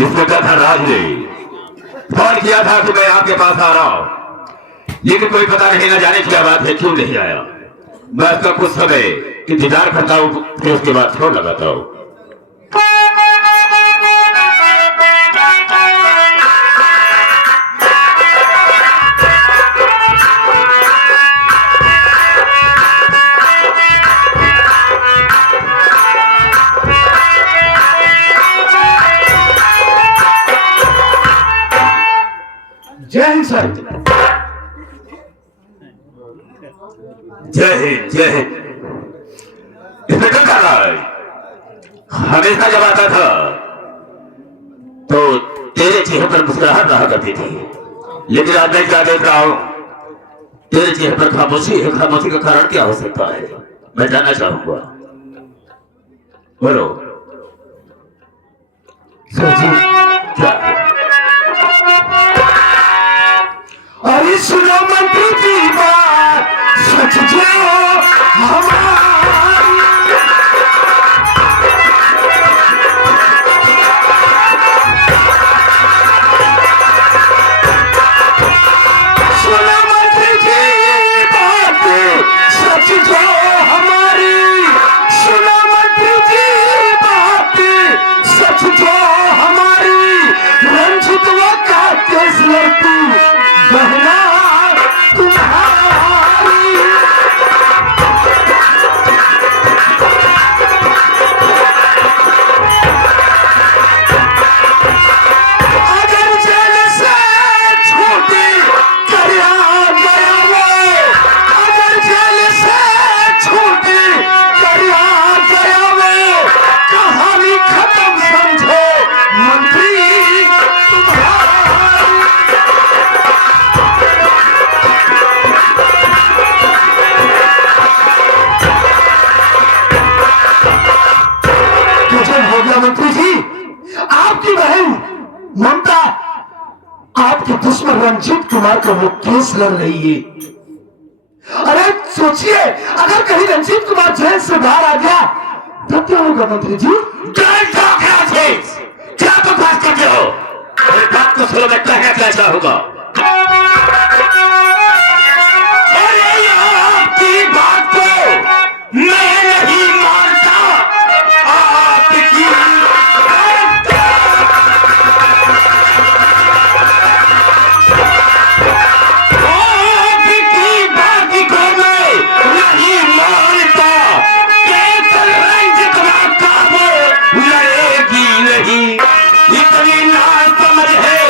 इसमें क्या था राज ने फोन किया था कि मैं आपके पास आ रहा हूं, लेकिन कोई पता नहीं, न जाने क्या बात है, क्यों नहीं आया। मैं उसका कुछ समय इंतजार करता हूं, फिर उसके बाद फोन लगाता हूं। जय हिंद सर। जय हिंद जय हिंद। इसमें क्या कर रहा है? हमेशा जब आता था तो तेरे चेहरे पर मुस्कुराहट रहा करती थी, लेकिन आज मैं क्या देख रहा हूं, तेरे चेहरे पर खामोशी है। खामोशी का कारण क्या हो सकता है, मैं जानना चाहूंगा। बोलो सर जी, क्या है? अरे सुनो मंत्री की बात, सच जो हमारी। सुनो मंत्री की बात, सच जो हमारी। सुनो मंत्री की बात, सच जो हमारी। रंजित वो का केस लड़ती बहना तुम्हारी। अगर जेल से छूटी करया गया वो, अगर जेल से छूटी करया गया वो, कहानी खत्म समझो मंत्री तुम्हारी। हो गया मंत्री जी, आपकी बहन ममता आपके दुश्मन रंजीत कुमार का वो केस लड़ रही है। अरे सोचिए, अगर कहीं रंजीत कुमार जेल से बाहर आ गया तब क्या होगा मंत्री जी? क्या तो बात करते हो? अरे बात को सुनो, मैं कहना कैसा होगा। अरे आपकी बात को मैं नहीं मानता, आपकी बात को। आपकी बात को मैं नहीं मानता, केवल रंजित का वो लड़ेगी नहीं। इतनी ना समझ है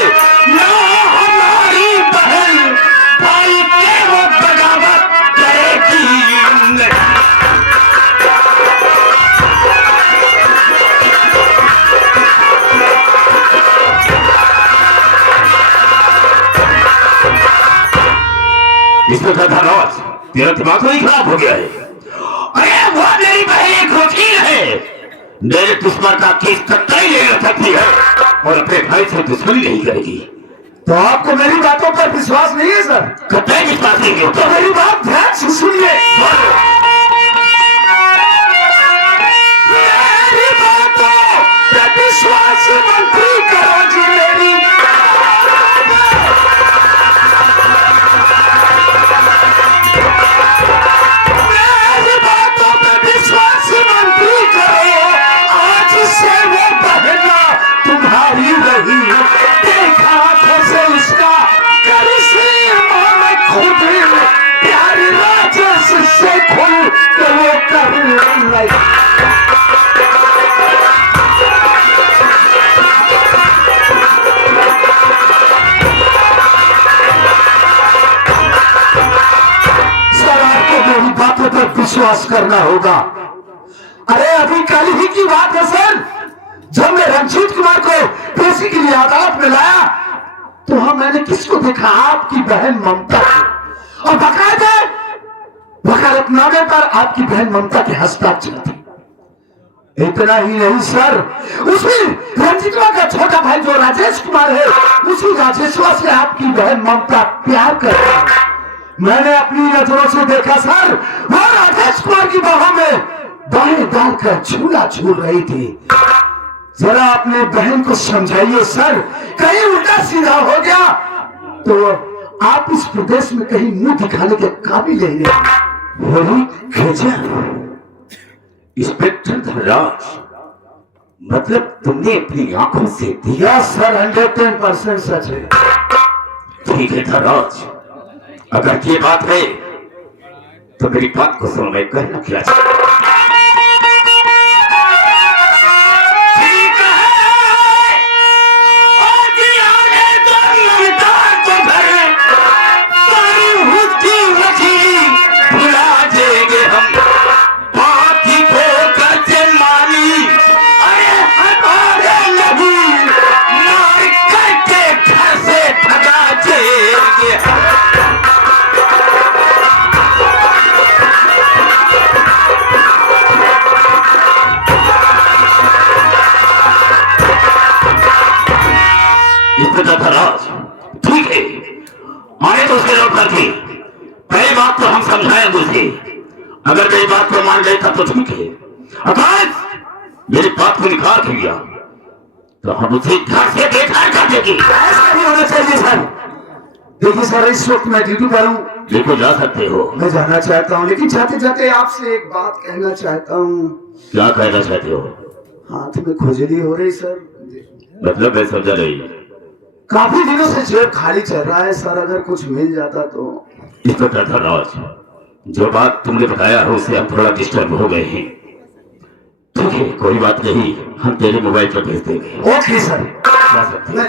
ना हमारी बहन, भाई के वो बगावत करेगी नहीं। इसमें क्या था राज? तेरा दिमाग तो ही खराब हो गया है। अरे वो मेरी बहन एक वकील है, मेरे दुश्मन का केस कतई ले सकती है और अपने भाई से दुश्मनी नहीं करेगी। तो आपको मेरी बातों पर विश्वास नहीं है सर? कतई विश्वास नहीं तो होता। मेरी बात ध्यान से सुनिए। मेरी बातों पर विश्वास मंत्री करो जी मेरी। मेरी बातों पर विश्वास मंत्री करो, आज से वो बहना तुम्हारी रही। देखा आंखों से उसका करसी मैं खुद प्यार राजेश से खुल के वो कर लगी। सर आपको मेरी बातों पर विश्वास करना होगा। अरे अभी कल ही की बात है सर, जब मैं रंजीत कुमार को पेशी के लिए अदालत में लाया तो मैंने किसको देखा? आपकी बहन ममता को, और बकायदा वकालतनामे पर आपकी बहन ममता के हस्ताक्षर थे। इतना ही नहीं सर, उसी रंजीतवा का छोटा भाई जो राजेश कुमार है, उसी राजेशवा से आपकी बहन ममता प्यार करती है। मैंने अपनी नजरों से देखा सर, वो राजेश कुमार की बाहों में बाएं डाल कर झूला झूल रही थी। जरा अपने बहन को समझाइए सर, कहीं उल्टा सीधा हो गया तो आप इस प्रदेश में कहीं मुंह दिखाने के काबिल नहीं। होली भेजा इंस्पेक्टर धनराज, मतलब तुमने अपनी आंखों से दिया? यस सर, 110% सच है। ठीक है धनराज, अगर ये बात है तो मेरी बात को सुनो, मैं कहना क्या चाहता हूं। धनराज ठीक है, आने तो उसके लौट थी। पहली बात तो हम समझाए मुझे, अगर मेरी बात को मान गए तब तो ठीक है। अगर मेरी बात को निकाल के लिया तो हम उसे घर से बेकार कर देंगे। ऐसा नहीं होना चाहिए सर। देखिए सर, इस वक्त मैं ड्यूटी पर हूँ। देखो जा सकते हो। मैं जाना चाहता हूँ, लेकिन जाते जाते आपसे एक बात कहना चाहता हूँ। क्या कहना चाहते हो? हाथ में खुजली हो रही सर। मतलब मैं समझा नहीं। काफी दिनों से जेब खाली चल रहा है सर, अगर कुछ मिल जाता तो। इंस्पेक्टर धनराज, जो बात तुमने बताया है उससे हम थोड़ा डिस्टर्ब हो गए हैं। ठीक है, कोई बात नहीं, हम तेरे मोबाइल पर भेज देंगे। Okay sir. जा सकते हैं।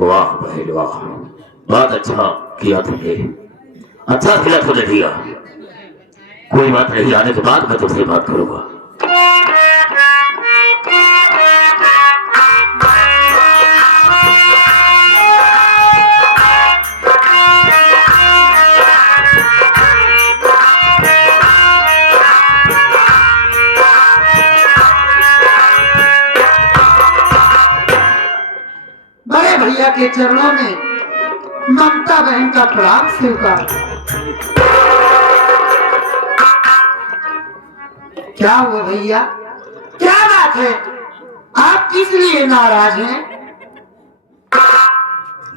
वाह भाई वाह, बहुत अच्छा किया तुमने, अच्छा खिला तुमने दिया। कोई बात नहीं, आने के बाद मैं तुमसे बात करूंगा। बड़े भैया के चरणों में ममता बहन का प्रणाम स्वीकार। क्या हुआ भैया, क्या बात है? आप किस लिए नाराज हैं?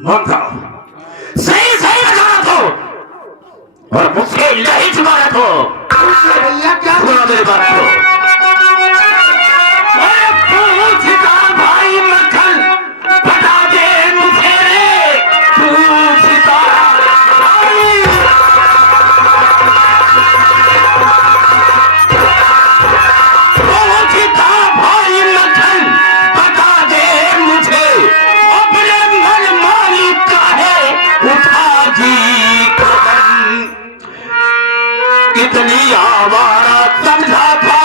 ममता सही सही लगा तो और मुझसे नहीं छुपाया तो। भैया क्या सुनो मेरी बात को। भाई मक्खन बता दे मुझे, पूछता भाई मक्खन बता दे मुझे, अपने मन मानी का है उठा जी कदम। कितनी आवारा समझा था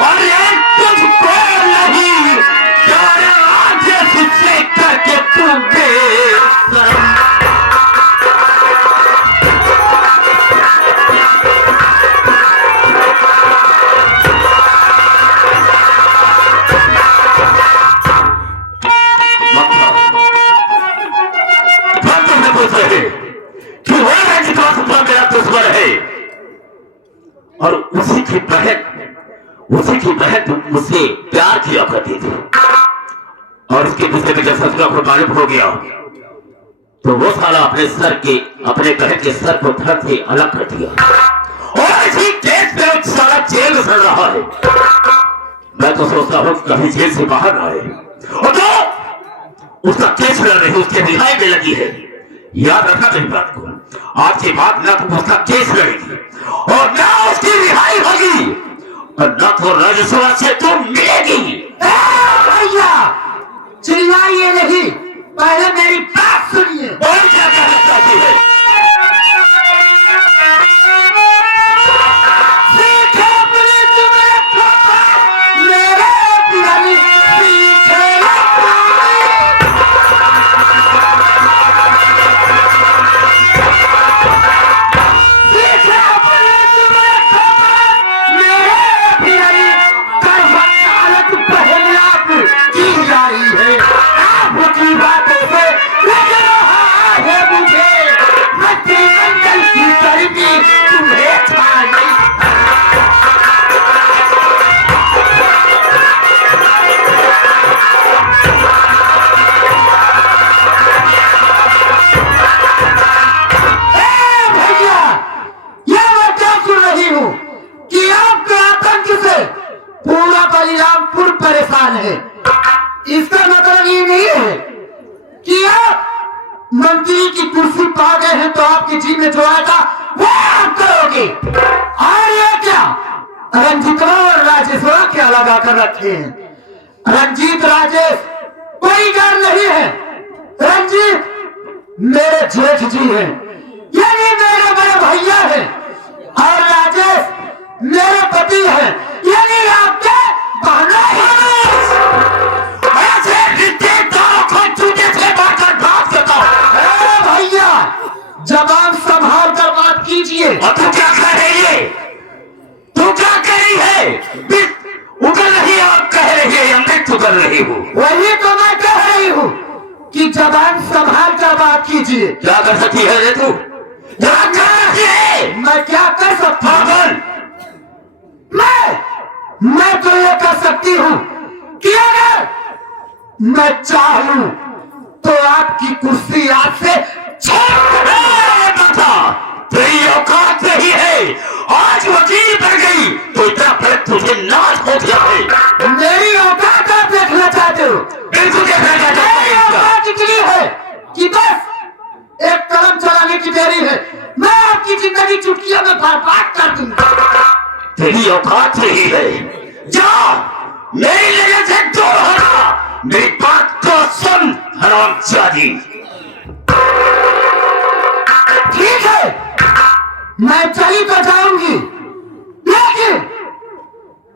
और ये तुझको नहीं, आज से करके तू बेशरम। कि वो है कि तो मेरा दुश्मन है, और उसी की बहन मुझसे प्यार किया करती थी, और उसके गुस्से में जब ससुरा को मालूम हो गया तो वो साला अपने बहन के सर को धड़ से अलग कर दिया, और इसी केस में उस साला जेल में सड़ रहा है। मैं तो सोचता हूँ कभी जेल से बाहर आए, और तो उसका केस लड़ रही, उसके रिहाई में लगी है। याद रखना मेरी बात को, आज के बाद ना तो उसका केस लड़ेगी और ना उसकी रिहाई होगी, और ना तो राजस्व से तो मिलेगी। भैया चिल्लाइए नहीं, पहले मेरी बात सुनिए। और क्या कहना चाहती है? की जा रही है आपकी बातों से मंत्री की कुर्सी पा गए हैं तो आपके जी में जो आएगा वो आप करोगे। और ये क्या रंजीतवा और राजेश्वरा क्या लगा कर रखे हैं? रंजीत राजेश कोई डर नहीं है। रंजीत मेरे जेठ जी हैं, यानी मेरे बड़े भैया हैं, और राजेश मेरे पति हैं, यानी आपके बहना ही। भैया जबान संभाल कर बात कीजिए। और तू क्या कह रही है? तू क्या कह रही है? उतर रही है और कह रही है मृत्यु कर रही हूँ। वही तो मैं कह रही हूँ कि जबान संभाल कर बात कीजिए। क्या कर सकती है रे तू? क्या कर सकती है? मैं क्या कर सकता हूँ? मैं तो ये कर सकती हूँ कि अगर मैं चाहूं तो आपकी कुर्सी आज से तेरी औकात नहीं है। आज वकील बन गई तो इतना फर्क तुझे नाश हो गया है। मेरी औकात आप देखना चाहते हो? बिल्कुल देखना चाहता मेरी औकात इतनी है कि बस एक कलम चलाने की देरी है, मैं आपकी जिंदगी चुटकियों में बर्बाद कर दूंगा। तेरी औकात नहीं है। जा मेरी नजर से दूर हटा। मेरी बात को सुन हरामजादी। ठीक है, मैं चली तो जाऊंगी, लेकिन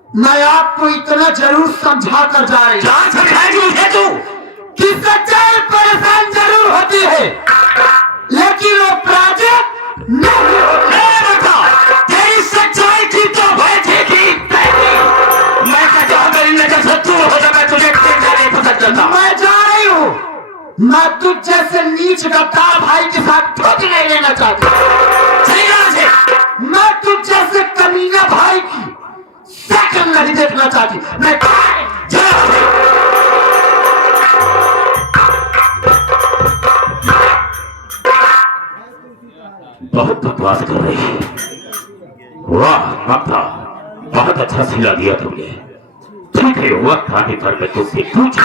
मैं आपको इतना जरूर समझा कर जा रही हूं। क्या समझाएगी मुझे तू? कि सच्चाई परेशान जरूर होती है, लेकिन वो पराजित नहीं होती। बता तेरी सच्चाई की तो बैठी थी। मैं कहता हूं मेरी नजर से दूर हो जा। मैं तुझे नहीं पसंद करता। मैं जा रही हूँ। मैं तुझ जैसे नीच गद्दार भाई के साथ कुछ नहीं लेना चाहती। चली जा से। मैं तुझ जैसे कमीना भाई की सेकंड नहीं देखना चाहती। मैं जा से। बहुत बकवास कर रही है। वाह ममता, बहुत अच्छा सिला दिया तुमने। ठीक है, वक्त आने पर मैं तुझसे पूछ।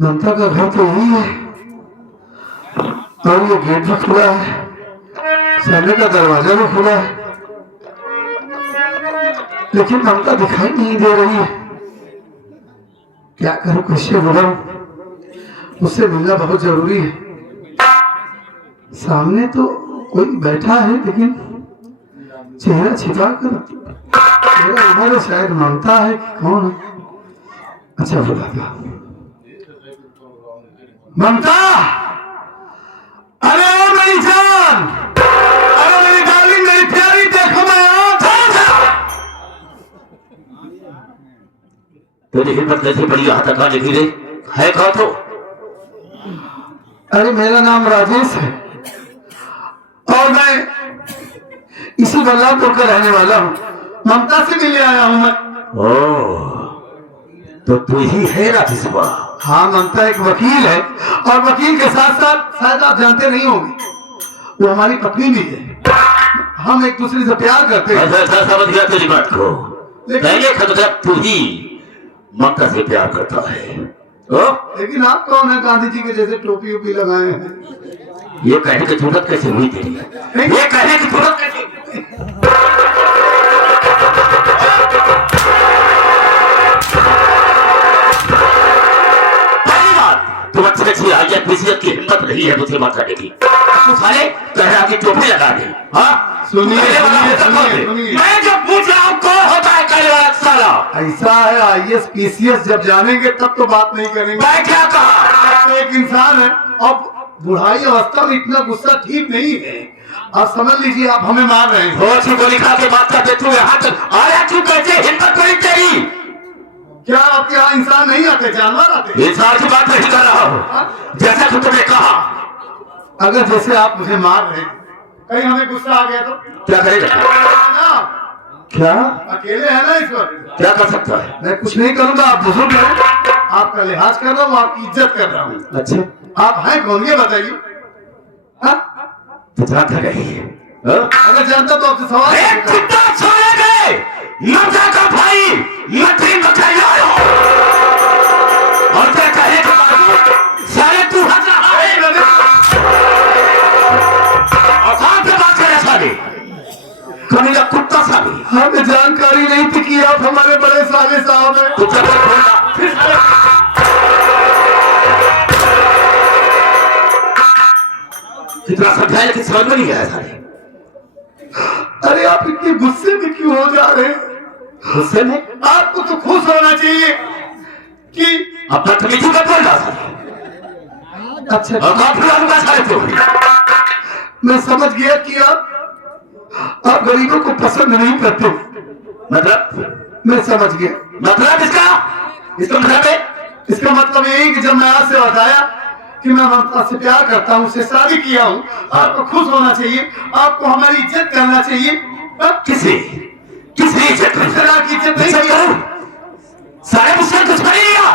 ममता का घर तो यही है, और ये गेट भी खुला है, सामने का दरवाजा भी खुला है, लेकिन ममता दिखाई नहीं दे रही है। क्या करूं, कैसे बोलूं? उससे मिलना बहुत जरूरी है। सामने तो कोई बैठा है, लेकिन चेहरा छिपा कर चेहरा इधर शायद ममता है कि कौन है? अच्छा बोला था ममता। अरे ओ मेरी जान, अरे मेरी डार्लिंग, मेरी प्यारी, देखो मैं तेरी हिम्मत कैसे पड़ी यहाँ तक आने की रे? है कहा तो? अरे मेरा नाम राजेश है और मैं इसी बल्लापुर का रहने वाला हूँ। ममता से मिलने आया हूँ मैं। ओह, तो तू ही है राजेश्वर? हाँ, ममता एक वकील है, और वकील के साथ साथ शायद आप जानते नहीं होंगे, वो हमारी पत्नी भी है। हम एक दूसरे से प्यार करते हैं। ऐसा समझ गया तेरी बात को। पहले खतरा तू ही ममता से प्यार करता है। लेकिन आप कौन है गांधी जी के जैसे टोपी वोपी लगाए हैं? ये कहने की जरूरत कैसे हुई तेरी? ये कहने की जरूरत कैसे? तुम अच्छी अच्छी हाजियत मिसियत की हिम्मत नहीं है मुझे बात करने की। तू साले कहरा की टोपी लगा दे। हाँ सुनिए, मैं जो पूछ रहा हूँ कौन होता है कहने वाला साला? ऐसा है, IAS PCS जब जानेंगे तब तो बात नहीं करेंगे। मैं क्या कहा? आप तो एक इंसान है, अब बुढ़ाई अवस्था में इतना गुस्सा ठीक नहीं है। आप समझ लीजिए, आप हमें मार रहे हैं। होश को लिखा के बात करते तू यहाँ तक आया क्यों? कैसे हिम्मत करी तेरी? क्या आपके यहाँ इंसान नहीं आते, जानवर आते? इंसान की बात नहीं कर रहा हूँ, जैसा कि तुमने कहा। अगर जैसे आप मुझे मार रहे हैं, कहीं हमें गुस्सा आ गया तो क्या करेगा? क्या अकेले है ना इस वक्त? क्या कर सकता है? मैं कुछ नहीं करूंगा, आप बुजुर्ग हैं। आपका लिहाज कर रहा हूँ, आपकी इज्जत कर रहा हूँ। अच्छा आप हैं कौन ये बताइए? हाँ? तो जानता नहीं है हाँ? अगर जानता तो आपसे सवाल एक पूछता। कुत्ता छोड़े गए ममता का भाई मछली मखाया और क्या कहे के बावजूद साले तू हंस रहा है और कहां पे बात कर रहा साले कमीना कुत्ता साले हमें जानकारी नहीं थी कि आप हमारे बड़े साले साहब हैं। तू चप्पल खोलना फिर साले कितना समझाया कि समझ में नहीं आया साले अरे आप इतने गुस्से में क्यों हो जा रहे हैं? गुस्से में आपको तो खुश होना चाहिए कि अपना तमीजी का बोल रहा साले अच्छा और कहां फिर साले तू मैं समझ गया कि आप गरीबों को पसंद नहीं करते। मतलब मैं समझ गया। मतलब इसका मतलब है इसका मतलब यही कि जब मैं आज से बताया कि मैं ममता से प्यार करता हूँ, उससे शादी किया हूँ, आपको खुश होना चाहिए, आपको हमारी इज्जत करना चाहिए। किसी इज्जत इस तरह की इज्जत नहीं की। सारे मुझसे दुश्मनी लिया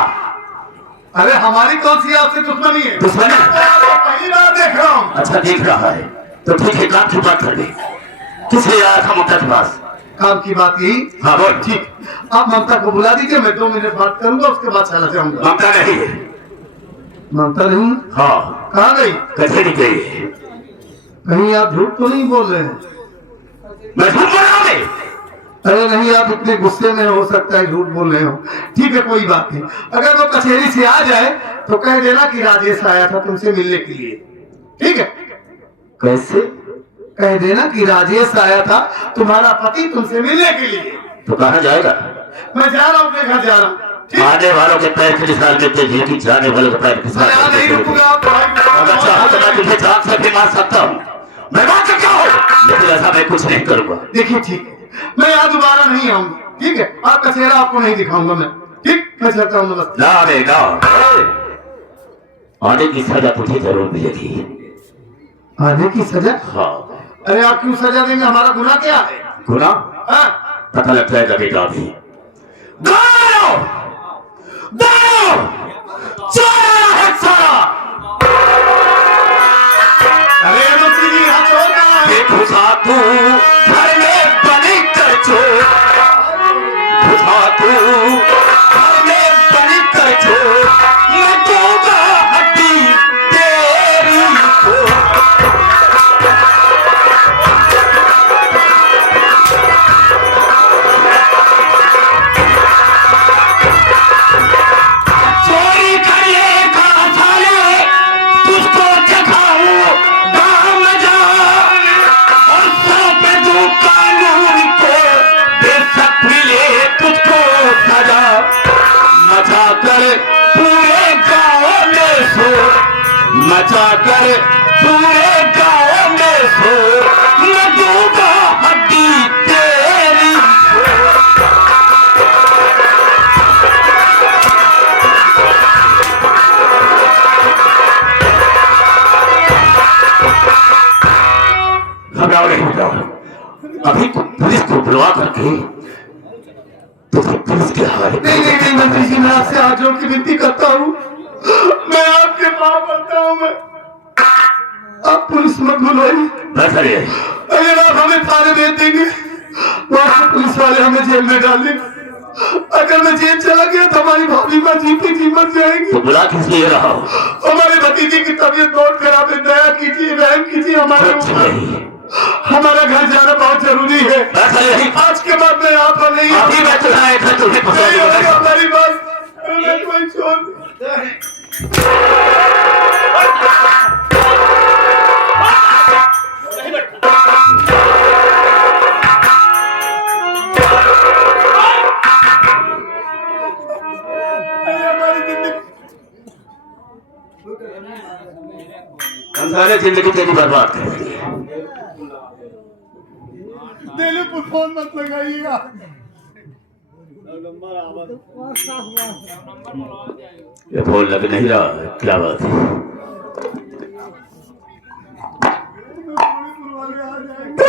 अरे हमारी कौन सी आपसे दुश्मनी है? दुश्मनी? मैं आपको पहली बार देख रहा हूँ। अच्छा देख रहा है तो ठीक है काम की बात कर ले किसने आया था ममता के पास काम की बात यही। हाँ बोल ठीक, आप ममता को बुला दीजिए, मैं 2 मिनट बात करूंगा, उसके बाद चला जाऊंगा। ममता नहीं है ममता नहीं? हाँ कहाँ गई? कचहरी गई है कहीं आप झूठ तो नहीं बोल रहे हैं? मैं झूठ बोल रहा हूँ अरे नहीं, आप इतने गुस्से में हो सकता है झूठ बोल रहे हो। ठीक है कोई बात नहीं, अगर वो कचहरी से आ जाए तो कह देना कि राजेश आया था तुमसे मिलने के लिए। ठीक है? कैसे कह देना कि राजेश आया था तुम्हारा पति तुमसे मिलने के लिए। तो कहाँ जाएगा मैं जा रहा हूँ, अपने घर जा रहा हूँ। ठीक? आने वालों के पैर के निशान देते लेकिन जाने वालों के पैर के मैं यहाँ नहीं रुकूंगा। आप अगर चाहो तो मैं तुझे जान से भी मार सकता हूँ मैं बात करता हूँ लेकिन ऐसा मैं कुछ नहीं करूंगा देखिए ठीक है, मैं यहाँ दोबारा नहीं आऊंगा। ठीक है? आपका चेहरा आपको नहीं दिखाऊंगा मैं। ठीक, मैं चलता हूँ। नमस्ते। ना रे ना आने की सजा तुझे जरूर मिलेगी आने की सजा? हाँ अरे आप क्यों सजा देंगे? हमारा गुनाह क्या है? गुनाह हाँ? पता लगता है लगेगा अभी गालो गालो चोरा है सारा अरे मुफ्ती जी हाथ छोड़ रहा है। घुसा तू घर में बनी कर चोर घुसा तू घर में बनी कर चोर मैं दूंगा हड्डी तेरी को चोरी करिएगा साले तुझको चखाऊं गाँव में जा और सौ पे दूं कानून को बेशक मिले तुझको सजा मचा कर पूरे गाँव में शोर मचा कर पूरे गाँव में शोर मैं दूंगा हड्डी तेरी घबराओ नहीं जाओ अभी पुलिस को बुलवा करके तो फिर पुलिस के हवाले नहीं नहीं नहीं मंत्री जी, मैं आपसे हाथ जोड़ के विनती करता हूँ, मैं आपके पाँव पड़ता हूँ। मैं आप पुलिस मत बुलवाइए। बैठा रहे अगर आप हमें थाने भेज देंगे वहाँ से पुलिस वाले हमें जेल में डाल देंगे। अगर मैं जेल चला गया तो हमारी भाभी माँ जीती जी मर जाएगी। तो बुला किस लिए रहा हो हमारे भतीजे की तबीयत बहुत खराब है, दया कीजिए, रहम कीजिए हमारे अच्छा ऊपर। नहीं हमारा घर जाना बहुत जरूरी है। बैठा रही आज के बाद मैं यहाँ पर नहीं अभी मैं तुम्हारे घर तुम्हें नहीं होगा पसंद हमारी बात। अरे मैं कोई छोड़ सारे जिंदगी तेरी बर्बाद कर दी दिल पर फोन मत लगाइएगा। ये फोन लग नहीं रहा क्या बात है पुलिस वाले आ जाएंगे।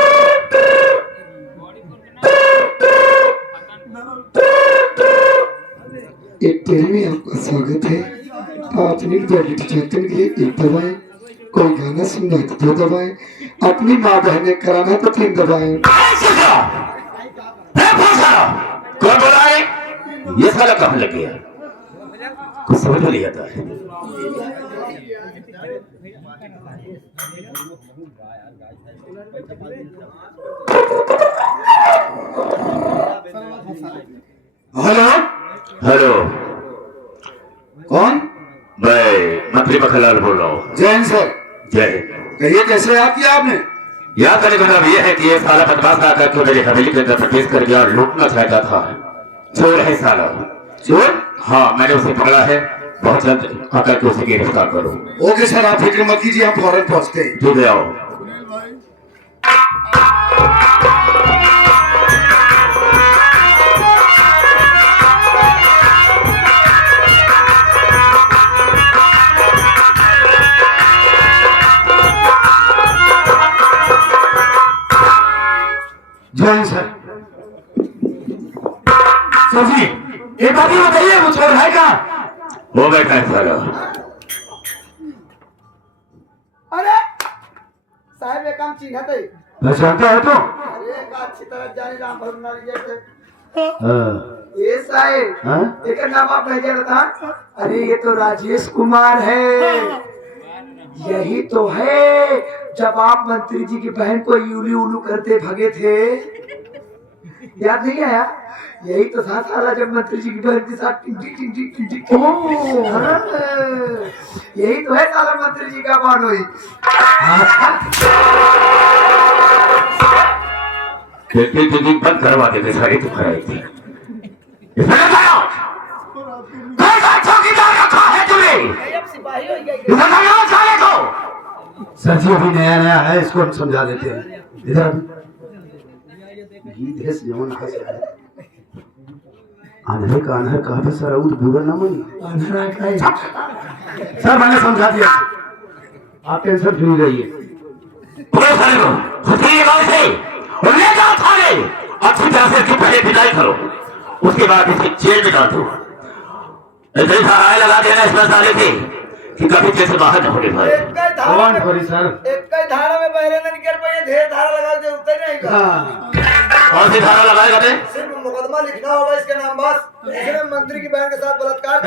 एक तेरे में आपका स्वागत है। प्राथमिक डायबिटीज के लिए एक दवाएं, कोई गाना सुनना है तो 2 दवाएं, अपनी माँ बहने कराना है तो 3 दवाएं। कौन बोला है? ये साला कहाँ लग गया? कुछ समझ में नहीं आता है। हेलो हेलो, कौन? मैं मंत्री मखनलाल बोल रहा हूँ। जय हिंद सर। जय हिंद। कहिए कैसे याद किया आपने? याद करने का मतलब ये है कि ये साला बदमाश आकर के मेरी हवेली के अंदर प्रवेश कर गया और लूटना चाहता था। चोर है साला। चोर? हाँ, मैंने उसे पकड़ा है। बहुत जल्द आकर के उसे गिरफ्तार करो। ओके सर, आप फिक्र मत कीजिए, हम फौरन पहुंचते हैं। ठीक है, आओ। जय हिंद सर। सर जी, एक बात ये बताइए, वो चोर है कहाँ? वो बैठा है साला। अरे साहब एक काम चिन्ह है पहचानता है तो? अरे एक अच्छी तरह जानी राम भरनारी जैसे हाँ। ये साहब हाँ? एक नाम आप भेजे था। अरे ये तो राजेश कुमार है। यही तो है जब आप मंत्री जी की बहन को यूली उलू करते भगे थे, याद नहीं आया? यही तो था साला जब मंत्री जी की बहन के साथ टिंटी टिंटी टिंटी। हाँ, यही तो है साला मंत्री जी का बानोई। बंद करवा देते सारी तुम्हारा थी। चौकीदार रखा है तुमने? सिपाही हो गया। साले को सर जी अभी नया नया है, इसको हम समझा देते हैं। इधर अभी देश जवन अनहर का अनहर कहा था सर, और बुरा ना मनी अनहरा का सर, मैंने समझा दिया, आप टेंशन फ्री रहिए। पूरे साले को हथियार गांव से और ले जाओ थाने। अच्छी तरह से इसकी पहले पिटाई करो, उसके बाद इसे जेल में डाल दो। ऐसे ही सहाय लगा देना इस साले के कि कभी जैसे बाहर न होने पाए। कौन करी सर? एक धारा में बहरे न निकल पाए, ढेर धारा लगा दे उतर नहीं का। हाँ। कौन सी धारा लगाएगा बे? सिर्फ मुकदमा लिखना होगा इसके नाम बस। इसने मंत्री की बहन के साथ बलात्कार।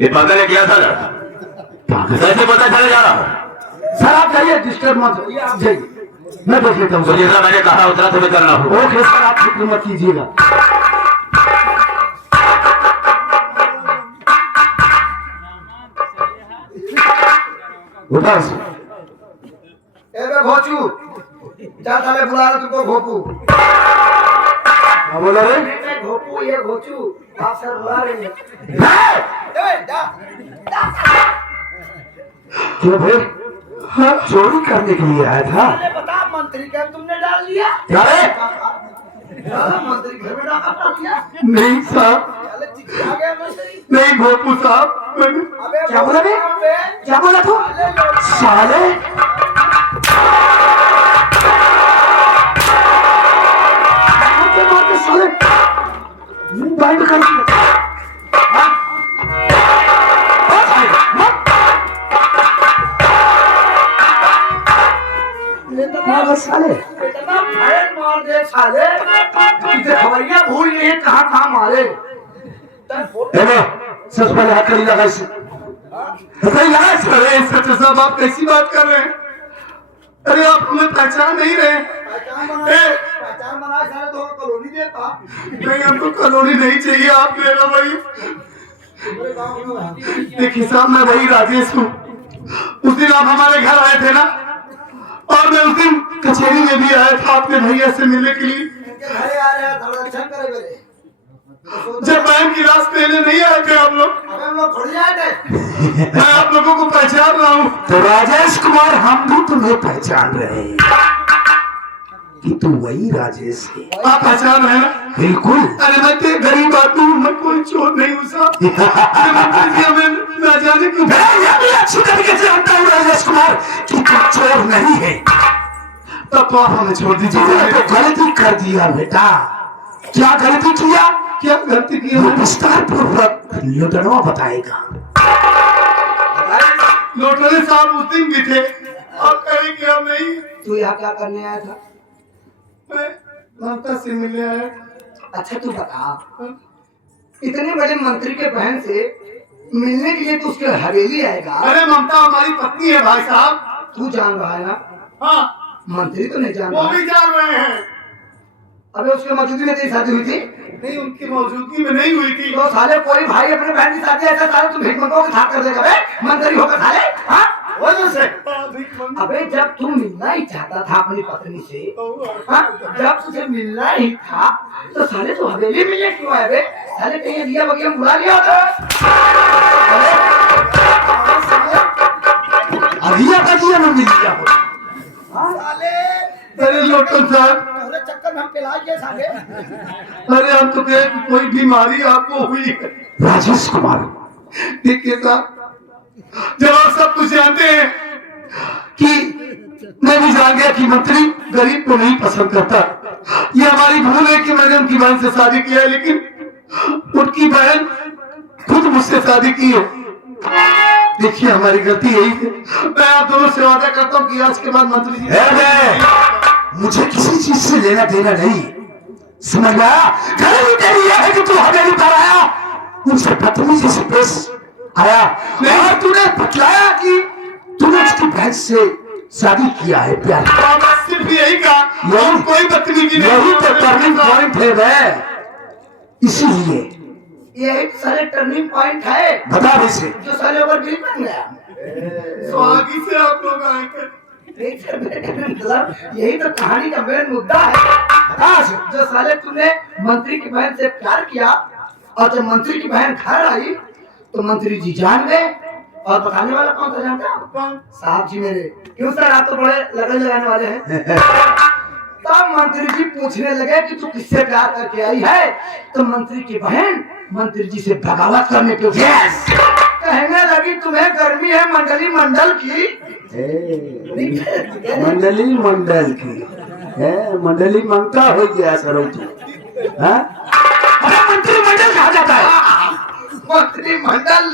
ये पागल है क्या साला? कैसे पता चले जा रहा? सर आप जाइए, डिस्टर्ब मत जाइए, मैं देख लेता हूँ। तो जितना मैंने कहा उतना तुम्हें करना होगा। ओके सर, आप फिक्र मत कीजिएगा। उठा ए घोचू जा थाले बुला रहा तुमको घोपू। क्या बोला रे? घोपू ये घोचू आप सर बुला रहे हैं। क्यों भाई? हाँ, चोरी करने के लिए आया था। अरे बता मंत्री का तुमने डाल लिया? क्या रे? मंत्री घर में डाल दिया? नहीं साहब, चले चिट्ठी आ गया मंत्री। नहीं भोपू साहब, मैंने अबे क्या बोला बे? क्या बोला तू? साले मारते साले मुंह बंद कर दिया। साले इतना भयंकर मार दे साले कि हवैया भूल गए कहाँ कहाँ मारे। सच पहले हाथ करी लगा इसे, सच साहब आप कैसी बात कर रहे हैं? अरे आप हमें पहचान नहीं रहे? पहचान बनाए सारे तो कॉलोनी देता। नहीं, हमको कॉलोनी नहीं चाहिए, आप ले लो भाई। पूरे गांव में देखिए साहब, मैं वही राजेश हूँ। उस दिन आप हमारे घर आए थे ना, और मैं उस दिन कचहरी में भी आया था आपके भैया से मिलने के लिए। घरे आ रहे हैं थोड़ा अच्छा करे मेरे। जब बहन की लाश लेने नहीं आए थे आप लोग, अबे हम लोग थोड़ी आए थे। मैं आप लोगों को पहचान रहा हूँ। तो राजेश कुमार, हम भी तुम्हें पहचान रहे हैं कि तू वही राजेश है। आप पहचान रहे ना? बिल्कुल। अरे मैं तो गरीब आदमी हूँ, मैं कोई चोर नहीं हूँ साहब। हमें ना जाने क्यों। मैं ये भी अच्छी तरीके से जानता हूँ राजेश कुमार कि तू चोर नहीं है। तब तो आप हमें छोड़ दीजिए। तुमने तो गलती कर दिया बेटा। क्या गलती किया? क्या गलती की ये है? विस्तार पूर्वक लुटनवा बताएगा। लोटरे साहब उस दिन भी थे, आप कहें कि हम नहीं। तू यहाँ क्या करने आया था? मैं ममता से मिलने आया। अच्छा तू बता, इतने बड़े मंत्री के बहन से मिलने के लिए तो उसके हवेली आएगा? अरे ममता हमारी पत्नी है भाई साहब। तू जान रहा है ना? हाँ, मंत्री तो नहीं जान वो रहा। भी जान रहे हैं। अबे उसके मौजूदगी में तेरी शादी हुई थी? नहीं, उनकी मौजूदगी में नहीं हुई थी। तो साले कोई भाई अपने बहन की शादी ऐसा साले तुम भिखमंगों के साथ कर देगा बे? मंत्री होकर साले, हाँ? वजह से अबे जब तू मिलना ही चाहता था अपनी पत्नी से, हाँ? जब तुझे मिलना ही था तो साले तो हवेली मिलने क्यों आए बे? साले कहीं रिया बगिया बुला लिया होता? अभिया का दिया ना मिल गया हो। अरे लोटन साहब, पूरे चक्कर में हम पिला गए साले। अरे हम तो कहे कि कोई बीमारी आपको हुई है। राजेश कुमार, देखिए साहब, जब आप सब कुछ जानते हैं कि मैं भी जान गया कि मंत्री गरीब को नहीं पसंद करता। ये हमारी भूल है कि मैंने उनकी बहन से शादी किया है, लेकिन उनकी बहन खुद मुझसे शादी की है। देखिए हमारी गलती यही है। मैं आप दोनों से वादा करता हूँ कि आज के बाद मंत्री जी मुझे किसी चीज से लेना देना नहीं, समझ गया? गलती तेरी यह है कि तू हवेली पर आया, मुझसे बदतमीजी से पेश आया और तूने बतलाया कि तूने उसकी बहन से शादी किया है। प्यार सिर्फ यही कहा, और कोई बदतमीजी नहीं। यही तो टर्निंग पॉइंट है वह, इसीलिए यही साले टर्निंग पॉइंट है बता दीजिए। जो साले ऊपर बिल बन गया। स्वागी से आप लोग आए थे। मतलब यही तो कहानी का मेन मुद्दा है। आज जो साले तूने मंत्री की बहन से प्यार किया और जब मंत्री की बहन घर आई तो मंत्री जी जान गए। और बताने वाला कौन था जानता हो? साहब जी मेरे। क्यों सर, आप तो बड़े लगन लगाने वाले हैं। तब मंत्री जी पूछने लगे कि तू किससे प्यार करके आई है? तो मंत्री की बहन मंत्री जी से बगावत करने के कहने लगी तुम्हें गर्मी है मंडली मंडल की। मंडली मंडल की है, मंडली मंगता हो गया सर तू। मंत्री मंडल कहा जाता है? मंत्री मंडल।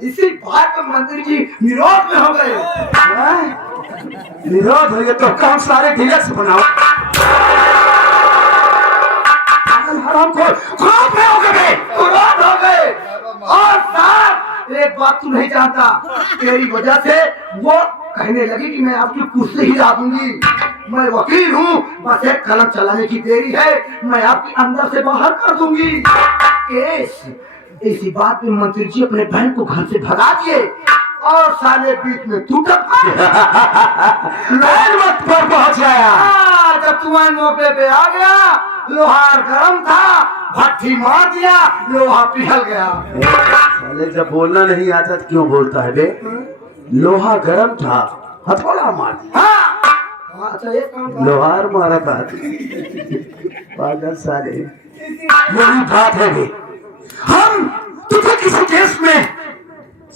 इसी बात पर मंत्री जी विरोध में हो गए। विरोध हो गया तो काम सारे ढीले से बनाओ। क्रोध में हो गए, विरोध हो गए। और साहब एक बात तू नहीं जानता, तेरी वजह से वो कहने लगी कि मैं आपकी कुर्सी हिला दूंगी। मैं वकील हूँ, बस एक कलम चलाने की देरी है, मैं आपकी अंदर से बाहर कर दूंगी केस। इसी बात में मंत्री जी अपने बहन को घर से भगा दिए और साले बीच में तू टपका वक्त पर पहुंच गया। जब तुम्हारे मौके पे आ गया, लोहार गर्म था, भट्टी मार दिया, लोहा पिघल गया। साले जब बोलना नहीं आता तो क्यों बोलता है बे? लोहा गर्म था, हथौड़ा मार दिया। हाँ, अच्छा एक काम कर। लोहार मारा था पागल साले। यही बात है बे, हम तुझे किसी केस में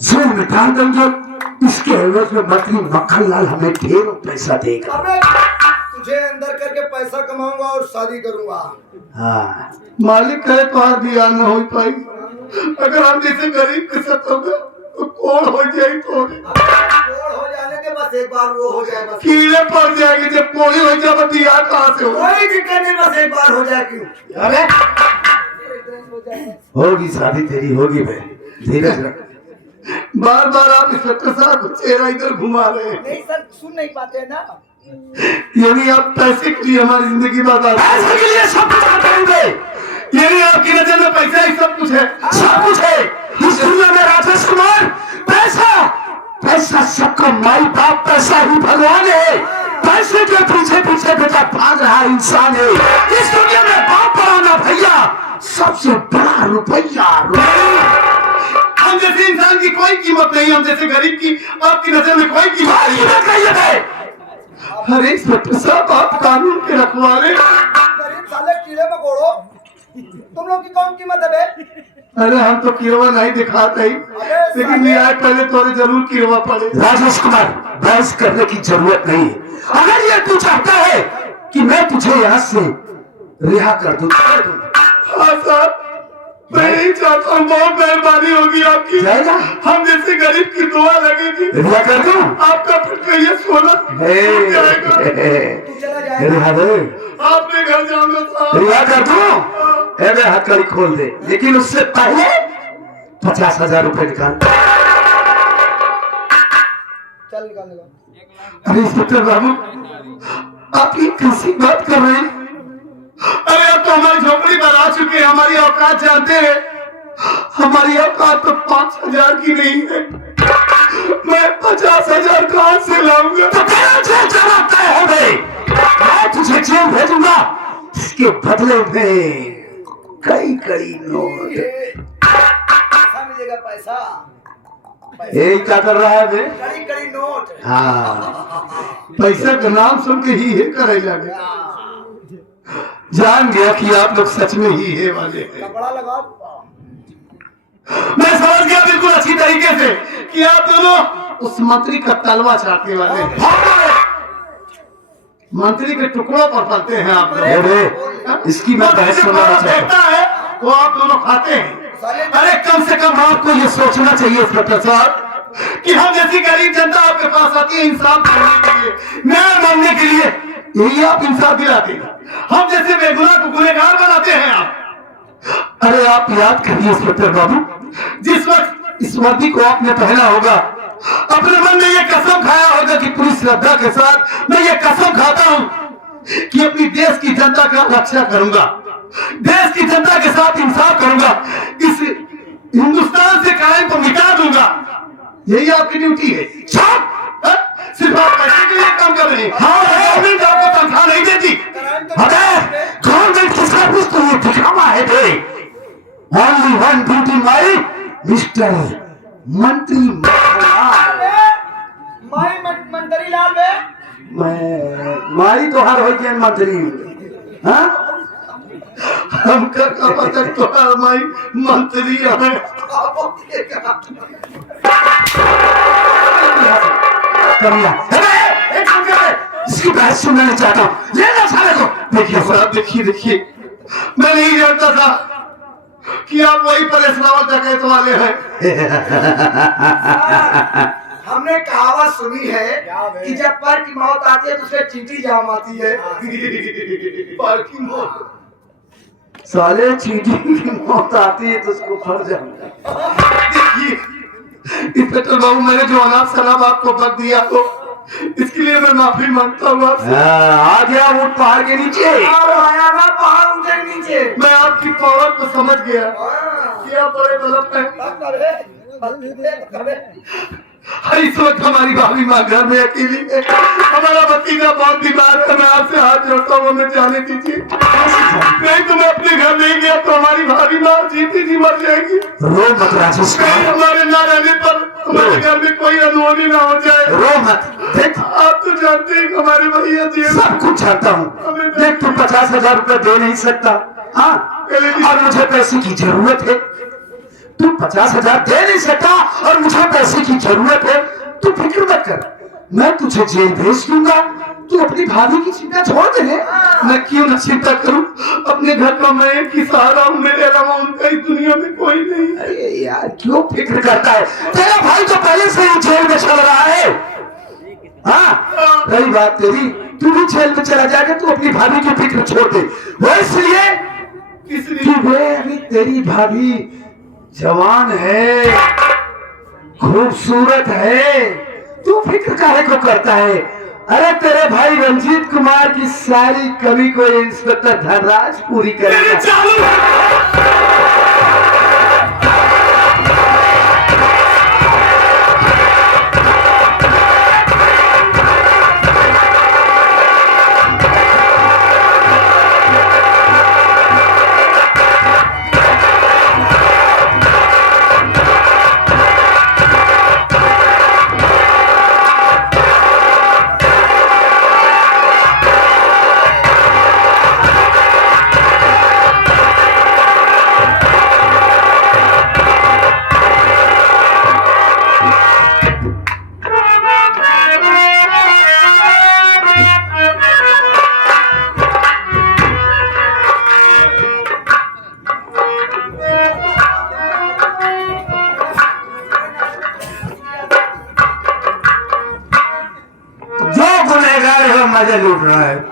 जेल में डाल देंगे, इसके एवज में मंत्री मक्खन लाल हमें ढेर पैसा देगा। अबे तुझे अंदर करके पैसा कमाऊंगा और शादी करूंगा। हाँ, मालिक कहे तो आज भी न हो पाई। अगर हम जैसे गरीब के साथ होगा तो कौन हो जाए तो हो जाने के बस एक बार वो हो जाए, बस कीड़े पड़ जाएंगे। जब कोड़ी हो जाए तो दिया कहाँ से हो? कोई दिक्कत नहीं, बस एक बार हो जाए। क्यों अबे होगी शादी तेरी, होगी बे, धीरज रख। बार बार आप इंस्पेक्टर साहब को चेहरा इधर घुमा रहे हैं। नहीं सर, सुन नहीं पाते हैं ना। यदि आप पैसे के लिए हमारी जिंदगी बर्बाद, पैसे के लिए सब कुछ करेंगे। यदि आपकी नजर में पैसा ही सब कुछ है, सब कुछ है इस दुनिया में राजेश कुमार। पैसा पैसा सबका माई बाप, पैसा ही भगवान है। पैसे के पीछे पीछे बेटा भाग रहा इंसान है। इस दुनिया में बाप बनाना भैया सबसे बड़ा रुपया। हम जैसे इंसान की कोई कीमत नहीं, हम जैसे गरीब की आपकी नजर में कोई कीमत नहीं। अरे इंस्पेक्टर साहब, आप कानून के रखवाले। गरीब साले कीड़े मकोड़ो, तुम लोग की कौन कीमत है बे? अरे हम तो किरवा नहीं दिखाते ही, लेकिन न्याय पहले तोरे जरूर किरवा पड़े। राजेश कुमार, बहस करने की जरूरत नहीं है। अगर ये तू चाहता है कि मैं तुझे यहाँ से रिहा कर दूं, कर दूं। हाँ साहब, मैं यही चाहता हूँ, बहुत मेहरबानी होगी आपकी। जाएगा? हम जैसे गरीब की दुआ लगेगी। रिहा कर दूं? आपका फिर कहिए सोना हे, जाएगा। रिहा दे, आपने घर जाऊंगा साहब। रिहा कर दूं? ए बे, हथकड़ी खोल दे, लेकिन उससे पहले 50,000 रुपए निकाल। चल निकाल। अरे इंस्पेक्टर बाबू, आप ये कैसी बात कर रहे हैं? अरे अब तो हमारी झोपड़ी पर आ चुके हैं, हमारी औकात जानते हैं। हमारी औकात तो 5,000 की नहीं है। मैं 50,000 कहाँ से लाऊंगा? तो तेरा जेल जाना तय है बे। मैं तुझे जेल भेजूंगा, इसके बदले में कई नोट। पैसा मिलेगा, पैसा। ये क्या कर रहा है बे? कड़ी नोट। हाँ, पैसा का नाम सुन के ही है करे लगे। जान गया कि आप लोग सच में ही है वाले हैं। कपड़ा लगाओ। मैं समझ गया बिल्कुल अच्छी तरीके से कि आप दोनों उस मंत्री का तलवा चाटने वाले हैं। मंत्री के टुकड़ों पर पलते हैं आप लोग। अरे, इसकी मैं बहस सुनना चाहता हूं। है वो आप दोनों खाते हैं। अरे कम से कम आपको ये सोचना चाहिए इंस्पेक्टर साहब कि हम जैसी गरीब जनता आपके पास आती है इंसाफ करने के लिए, न्याय मांगने के लिए, यही आप इंसाफ दिलाते हैं। हम जैसे बेगुनाह को गुनहगार बनाते हैं आप। अरे आप याद करिए इंस्पेक्टर बाबू, जिस वक्त इस वर्दी को आपने पहना होगा, अपने मन में ये कसम खाया होगा कि पूरी श्रद्धा के साथ मैं ये कसम खाता हूं कि अपनी देश की जनता का रक्षा करूंगा, देश की जनता के साथ इंसाफ करूंगा, इस हिंदुस्तान से क्राइम को मिटा दूंगा। यही आपकी ड्यूटी है। सिर्फ आप पैसे के लिए काम कर रहे हैं। हाँ, गवर्नमेंट आपको तनख्वाह नहीं देती। अरे गवर्नमेंट की सर्विस तो ये दिखावा है बे। Only one duty my mister मंत्री माई मंत्री लाल बे। मैं माई तो हर हो गया मंत्री। हाँ, हमका कब तक तो हमारी मंत्री है। कमिया। अरे एक काम कर रहे, इसकी बहस सुनना नहीं चाहता हूँ। ले ना साले को। देखिए साहब, देखिए मैं नहीं जानता था कि आप वही परेशान डकैत वाले हैं। हमने कहावत सुनी है कि जब पर की मौत आती है तो उससे चींटी जाम आती है। पर की मौत, साले चींटी की मौत आती है तो उसको फर जाऊंगा। देखिए इंस्पेक्टर बाबू, मैंने जो अनाप शनाप आपको बक दिया तो इसके लिए मैं माफी मांगता हूँ आपसे। आ गया वो पहाड़ के नीचे। आया ना पहाड़ ऊंचे नीचे। मैं आपकी पावर को समझ गया कि आप बड़े बलब हैं। इस वक्त हमारी भाभी माँ घर में अकेली है, हमारा भतीजा बहुत बीमार है। मैं आपसे हाथ जोड़ता हूँ, हमें जाने दीजिए, नहीं तो मैं अपने घर नहीं गया तो हमारी भाभी माँ जीती जी मर जाएगी। रो मत राजेश, कहीं हमारे ना रहने पर हमारे घर में कोई अनहोनी ना हो जाए। रो मत। देख, आप तो जानते हैं कि हमारे भैया जी सब कुछ जानता हूँ। देख, तू 50,000 रुपए दे नहीं सकता। हाँ, और मुझे पैसे की जरूरत है। तू 50,000 दे नहीं सकता और मुझे पैसे की जरूरत है। तू फिक्र मत कर, मैं तुझे जेल भेज दूंगा। तू अपनी भाभी की चिंता छोड़ दे। मैं क्यों न चिंता करूं, अपने घर का मैं एक ही सहारा हूं, मेरे अलावा उनका इस दुनिया में कोई नहीं। अरे यार, क्यों फिक्र करता है? तेरा भाई तो पहले से ही जेल में चल रहा है। हाँ, रही बात तेरी, तू भी जेल में चला जाएगा। तू अपनी भाभी की फिक्र छोड़ दे। वो इसलिए कि वे अभी तेरी भाभी जवान है, खूबसूरत है। तू फिक्र काहे को करता है? अरे तेरे भाई रंजीत कुमार की सारी कमी को इंस्पेक्टर धनराज पूरी करेगा। फायदा लूट रहा है।